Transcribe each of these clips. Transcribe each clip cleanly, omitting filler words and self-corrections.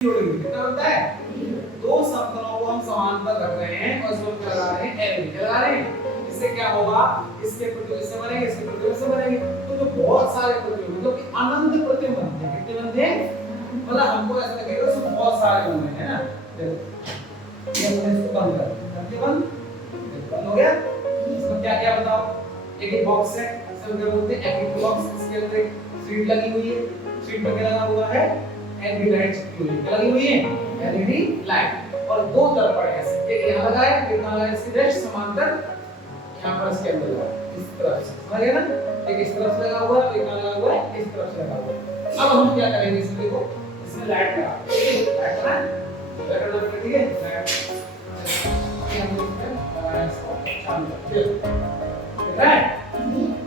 कितना बनता है? दो समतलों को हम समांतर रख रहे हैं और इसमें क्या लगा रहे हैं? एल लगा रहे हैं। इससे क्या होगा? इसके प्रतिबिंब से बनेंगे, इसके प्रतिबिंब से बनेंगे। तो जो बहुत सारे प्रतिबिंब मतलब कि अनंत प्रतिबिंब बनते हैं। कितने बनते हैं? मतलब हमको ऐसा लगेगा इसमें बहुत सारे होंगे, है ना? देखो ये हमने इसको बंद कर दिया। बंद हो गया। इसमें क्या क्या बताओ? एक बॉक्स है, इसमें क्या बोलते हैं? Active box. इसके अंदर एक शीट लगी हुई है। शीट पर क्या लगा हुआ है? एलईडी लाइट चिपकी हुई है। क्या लगी हुई है? LED light. और दो दर्पण है ऐसे, एक यहाँ लगा है, एक यहाँ लगा है। इसके जस्ट समांतर यहाँ पर इसके अंदर लगा है, इस तरफ से। समझ गए ना? एक इस तरफ से लगा हुआ है, एक यहाँ लगा हुआ है, इस तरफ से लगा हुआ है। अब हम क्या करेंगे? इसमें देखो, इसमें लाइट लगा, लाइट लगा, लाइट लगा, ठीक है? लाइट ये हम लगाया इसको चालू कर दिया। ठीक है?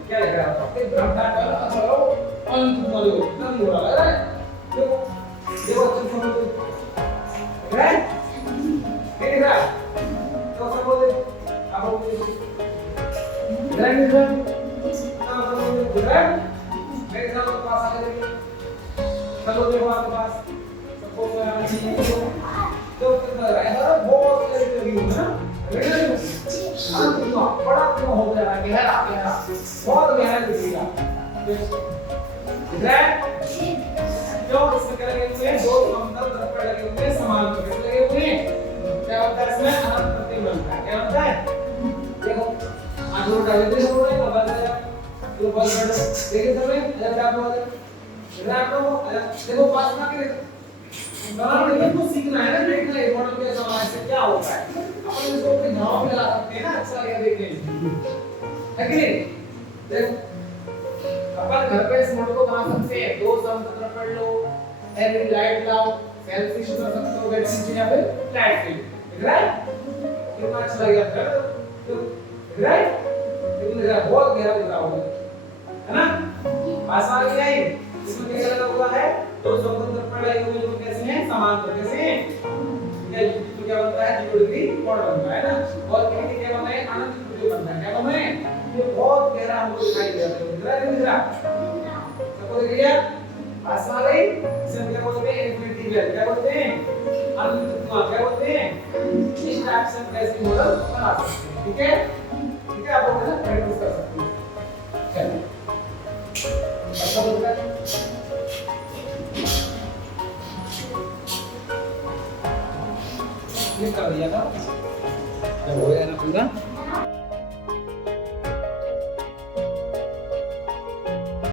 क्या लग रहा है? एक ब्रह्मांड चलो अंत बोलो, कितना हो रहा है? देखो देखो अच्छे से समझो, ठीक है? ठीक है? तो सब बोले, अब हम ड्राइंग में काम करोगे, ड्राइंग मेरे साथ तो पास आ जाएगी। चलो देखो आपके पास सबको आना चाहिए। तो कितना है? बहुत सारी लगी हुई है ना? बड़ा क्यों हो गया है? गहरा गहरा, बहुत गहरा दिखेगा। क्यों? इसमें क्या लगे हुए हैं? दो समतल दर्पण लगे हुए हैं, समांतर लगे हुए हैं। क्या होता है इसमें? अनंत प्रतिबिंब बनता है। क्या होता है? देखो आगे उठा लेते हैं, थोड़ा सा बंद है तो बंद कर दो। देखिए सब में अगर आप देखो पास ना के गाना देखिए तो सीखना है ना, देखना है मॉडल के समाज से क्या होता है। अपन इसको अपने गांव में ला सकते हैं ना, अच्छा ये देखने है कि नहीं? देखो अपन घर पे इस मॉडल को बना सकते हैं। दो समतल दर्पण लो, एलईडी लाइट लाओ, सेल्फ फिश कर सकते हो, बैटरी से या फिर फ्लैट फील्ड। ठीक है? कितना अच्छा लग रहा है? तो राइट? कितना गहरा, बहुत गहरा दिख रहा होगा, है ना? आसान है नहीं? इसमें क्या लगा हुआ है? दो समतल दर्पण लगे हुए जो कैसे हैं? समांतर। कैसे हैं? ठीक है? तो क्या बनता है? 0 डिग्री कोण बनता है ना? और ये क्या बनता है? अनंत त्रिभुज बनता है। क्या बनता है? ये बहुत गहरा हमको दिखाई दे रहा है। दिख रहा है नहीं दिख रहा? सबको दिख गया? आसान है? इसे क्या बोलते हैं? Infinity well. क्या बोलते हैं? अनंत त्रिभुज। क्या बोलते हैं? इस टाइप से कैसे मॉडल बना सकते हैं। ठीक है? ठीक है? आप लोग ना प्रैक्टिस कर सकते हैं। चलिए अच्छा बोलता है ये कर दिया था जब हो गया ना पूरा।